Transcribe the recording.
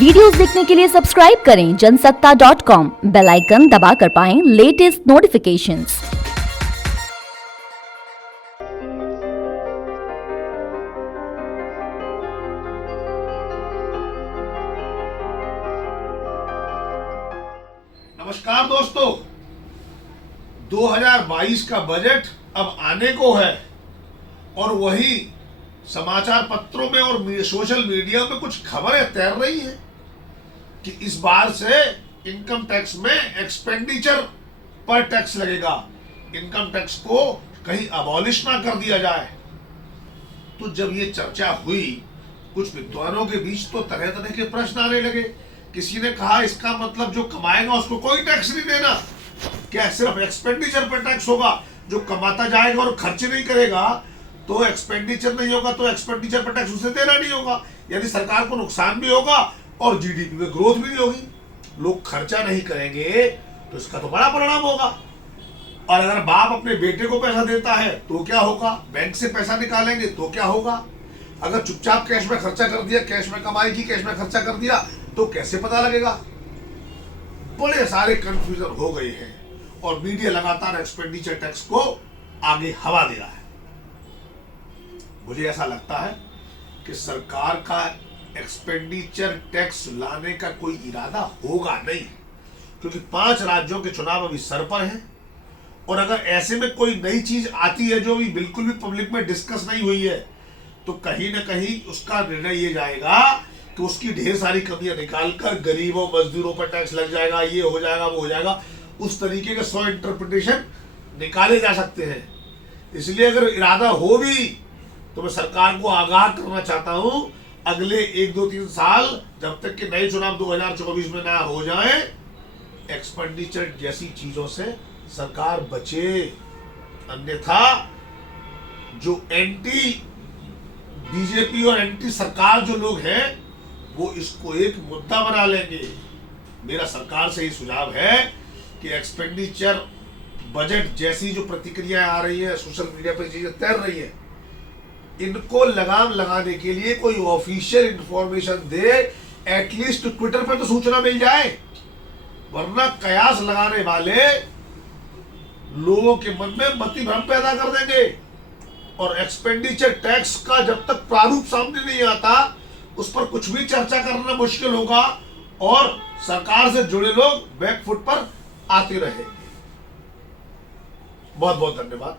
Videos देखने के लिए सब्सक्राइब करें जनसत्ता.com, बेल आइकन दबाकर पाएं लेटेस्ट नोटिफिकेशंस। नमस्कार दोस्तों, 2022 का बजट अब आने को है और वही समाचार पत्रों में और सोशल मीडिया में कुछ खबरें तैर रही हैं कि इस बार से इनकम टैक्स में एक्सपेंडिचर पर टैक्स लगेगा। इनकम टैक्स को कहीं अबॉलिश ना कर दिया जाए। तो जब ये चर्चा हुई, कुछ विद्वानों के बीच तो तरह तरह के प्रश्न आने लगे। किसी ने कहा इसका मतलब जो कमाएगा उसको कोई टैक्स नहीं देना, क्या सिर्फ एक्सपेंडिचर पर टैक्स होगा? जो कमाता जाएगा और खर्च नहीं करेगा तो एक्सपेंडिचर नहीं होगा, तो एक्सपेंडिचर पर टैक्स उसे देना नहीं होगा, यानी सरकार को नुकसान भी होगा और जीडीपी में ग्रोथ भी नहीं होगी। लोग खर्चा नहीं करेंगे तो इसका तो बड़ा परिणाम होगा। और अगर बाप अपने बेटे को पैसा देता है तो क्या होगा? बैंक से पैसा निकालेंगे तो क्या होगा? अगर चुपचाप कैश में खर्चा कर दिया, कैश में कमाई की, कैश में खर्चा कर दिया, तो कैसे पता लगेगा? बड़े सारे कंफ्यूजन हो गए हैं और मीडिया लगातार एक्सपेंडिचर टैक्स को आगे हवा दे रहा है। मुझे ऐसा लगता है कि सरकार का एक्सपेंडिचर टैक्स लाने का कोई इरादा होगा नहीं, क्योंकि 5 राज्यों के चुनाव अभी सर पर हैं और अगर ऐसे में कोई नई चीज आती है जो अभी बिल्कुल भी पब्लिक में डिस्कस नहीं हुई है तो कहीं ना कहीं उसका निर्णय ये जाएगा कि उसकी ढेर सारी कमियां निकालकर गरीबों मजदूरों पर टैक्स लग जाएगा, ये हो जाएगा, वो हो जाएगा। उस तरीके के 100 इंटरप्रिटेशन निकाले जा सकते हैं। इसलिए अगर इरादा हो भी तो मैं सरकार को आगाह करना चाहता हूं, अगले 1, 2, 3 साल जब तक कि नए चुनाव 2024 में ना हो जाए, एक्सपेंडिचर जैसी चीजों से सरकार बचे। अन्यथा जो एंटी बीजेपी और एंटी सरकार जो लोग हैं वो इसको एक मुद्दा बना लेंगे। मेरा सरकार से ही सुझाव है कि एक्सपेंडिचर बजट जैसी जो प्रतिक्रियाएं आ रही है, सोशल मीडिया पर चीजें तैर रही है, इनको लगाम लगाने के लिए कोई ऑफिशियल इंफॉर्मेशन दे, एटलीस्ट ट्विटर पर तो सूचना मिल जाए, वरना कयास लगाने वाले लोगों के मन में मति भ्रम पैदा कर देंगे। और एक्सपेंडिचर टैक्स का जब तक प्रारूप सामने नहीं आता उस पर कुछ भी चर्चा करना मुश्किल होगा और सरकार से जुड़े लोग बैकफुट पर आते रहेंगे। बहुत बहुत धन्यवाद।